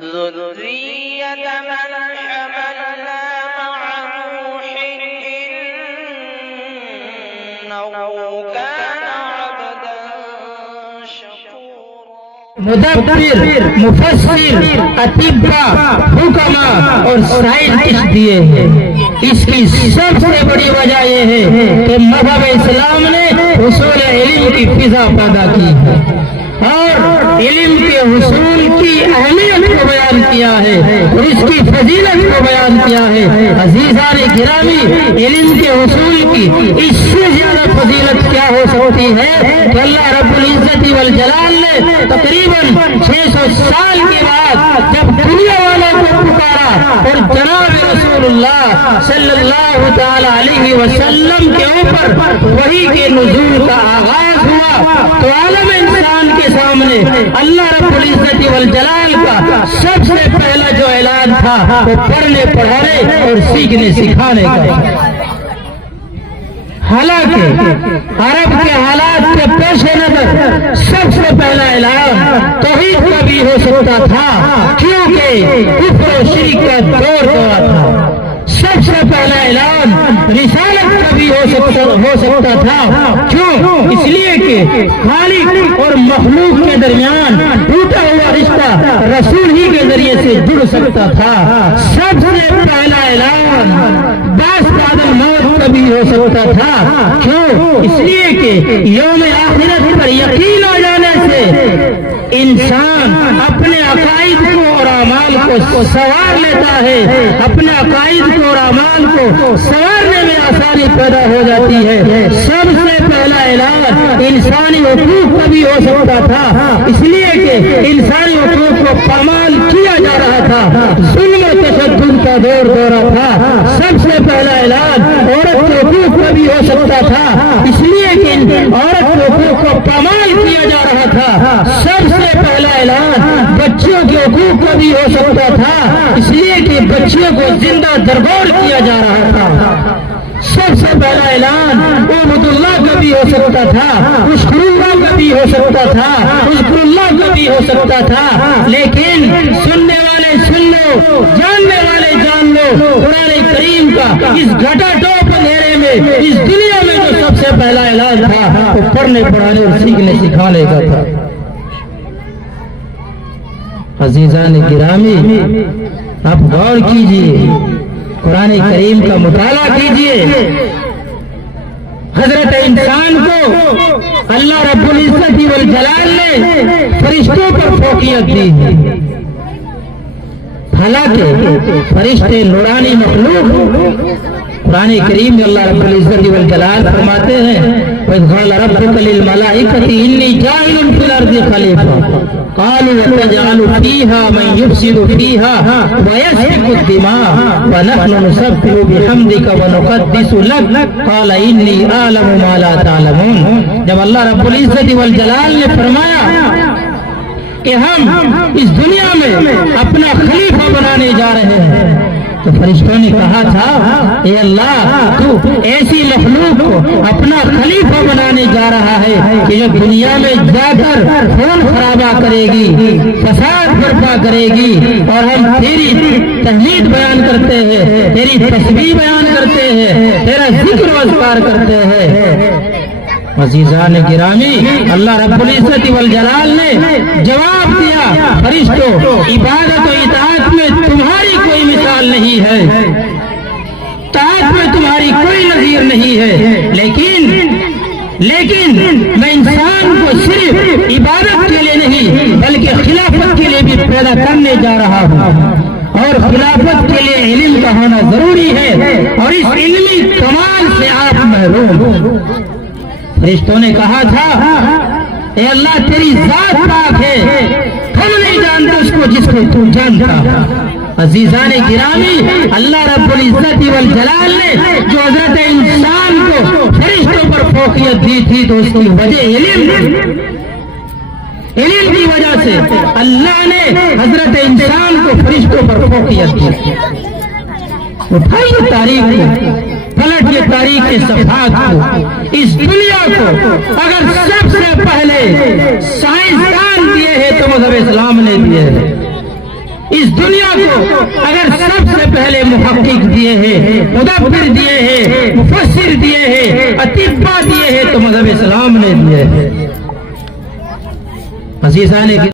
ذرية من حملنا مع نوح إنه كان عبدا شكورا. مدبر، مفسر، اطباء، حکما اور سائنٹسٹ دیے ہیں. اس کی سب سے بڑی وجہ یہ ہے کہ مذہب اسلام نے حصول علم کی فضا پیدا کی ہے اور علم کے حصول کی اہمیت کو بیان کیا ہے اور اس کی فضیلت کو بیان کیا ہے. عزیزان گرامی، علم کے حصول کی اس سے زیادہ فضیلت کیا ہو سکتی ہے کہ اللہ رب العزت والجلال نے تقریباً 600 سال کے بعد جب دنیا والوں کو پکارا اور جناب رسول اللہ صلی اللہ تعالی علیہ وسلم کے اوپر وحی کے نزول کا آغاز ہوا تو عالم انسان کے سامنے اللہ رب العزت والجلال کا سب سے پہلا جو اعلان تھا وہ پڑھنے پڑھانے اور سیکھنے سکھانے کا. حالانکہ عرب کے حالات کے پیش نظر سب سے پہلا اعلان توحید کا بھی ہو سکتا تھا کیونکہ کفر و شرک کا دور ہوا تھا. سب سے پہلا اعلان رسالت کا بھی ہو سکتا تھا. کیوں؟ اس لیے کہ خالق اور مخلوق کے درمیان ٹوٹا ہوا رشتہ رسول ہی کے ذریعے سے جڑ سکتا تھا. سب سے پہلا اعلان بعد الموت کا بھی ہو سکتا تھا. کیوں؟ اس لیے کہ یوم آخرت پر یقین ہو جانے سے انسان اپنے عقائد کو اور اعمال کو سنوار لیتا ہے. اپنے عقائد کو اور اعمال کو سنوارنے میں آسانی پیدا ہو جاتی ہے. سب سے پہلا اعلان انسانی حقوق کا بھی ہو سکتا تھا اس لیے کہ انسانی حقوق کو پامال کیا جا رہا تھا. ظلم و تشدد کا دور ہو رہا تھا. سب سے پہلا اعلان عورت کے حقوق کا بھی ہو سکتا تھا اس لیے کہ عورت کے حقوق کو پامال کیا جا رہا تھا. سب سے پہلا اعلان بچوں کے حقوق کا بھی ہو سکتا تھا اس لیے کہ بچوں کو زندہ دربار کیا جا رہا تھا. سب سے پہلا اعلان عبد اللہ کا بھی ہو سکتا تھا, اشکر اللہ کا بھی ہو سکتا تھا, اذکر اللہ کا بھی ہو سکتا تھا. لیکن سننے والے سن لو, جاننے والے جان لو, قرآن کریم کا اس گھٹا ٹوپ اندھیرے میں اس دنیا میں جو سب سے پہلا اعلان تھا وہ پڑھنے پڑھانے اور سیکھنے سکھانے کا تھا. عزیزان گرامی, آپ غور کیجئے, قرآن کریم کا مطالعہ کیجئے. حضرت انسان کو اللہ رب العزت والجلال نے فرشتوں پر فوقیت دی ہے. حالانکہ فرشتے نورانی مخلوق, قرآن کریم میں اللہ رب العزت والجلال فرماتے ہیں وَإِذْ قَالَ رَبُّكَ لِلْمَلَائِكَةِ إِنِّي جَاعِلٌ فِي الْأَرْضِ خَلِيفَةً قالوا وتجعل فيها من يفسد فيها ويسفك الدماء ونحن نسبح بحمدك ونقدس لك قال إني أعلم ما لا تعلمون. جب اللہ رب العزت والجلال نے فرمایا کہ ہم اس دنیا میں اپنا خلیفہ بنانے جا رہے ہیں تو فرشتوں نے کہا تھا اے اللہ تو ایسی مخلوق کو اپنا خلیفہ بنانے جا رہا ہے کہ جو دنیا میں جا کر خون خرابہ کرے گی, فساد برپا کرے گی, اور ہم تیری تحمید بیان کرتے ہیں, تیری تسبیح بیان کرتے ہیں, تیرا ذکر و اذکار کرتے ہیں. عزیزان گرامی, اللہ رب العزت والجلال نے جواب دیا فرشتوں عبادت و اطاعت میں تمہاری کوئی مثال نہیں ہے, طاعت میں تمہاری کوئی نظیر نہیں ہے, لیکن میں انسان کو صرف عبادت کے لیے نہیں بلکہ خلافت کے لیے بھی پیدا کرنے جا رہا ہوں, اور خلافت کے لیے علم کا ہونا ضروری ہے اور اس علمی کمال سے آپ محروم. فرشتوں نے کہا تھا اے اللہ تیری ذات پاک ہے, ہم نہیں جانتے اس کو جس کو تو جانتا. عزیزان گرامی, اللہ رب العزت والجلال نے جو حضرت انسان کو فرشتوں پر فوقیت دی تھی تو اس کی وجہ علم کی وجہ سے اللہ نے حضرت انسان کو فرشتوں پر فوقیت دی. اٹھائیے تاریخ کو, پلٹیے تاریخ کے صفحات کو. اس دنیا کو اگر سب سے پہلے سائنسدان دیے ہیں تو مذہب اسلام نے دیے ہیں. دنیا کو اگر سب سے پہلے محقق دیے ہیں، مدبر دیے ہیں، مفسر دیے ہیں، اطباء دیے ہیں تو مذہب اسلام نے دیے ہیں۔ عزیزان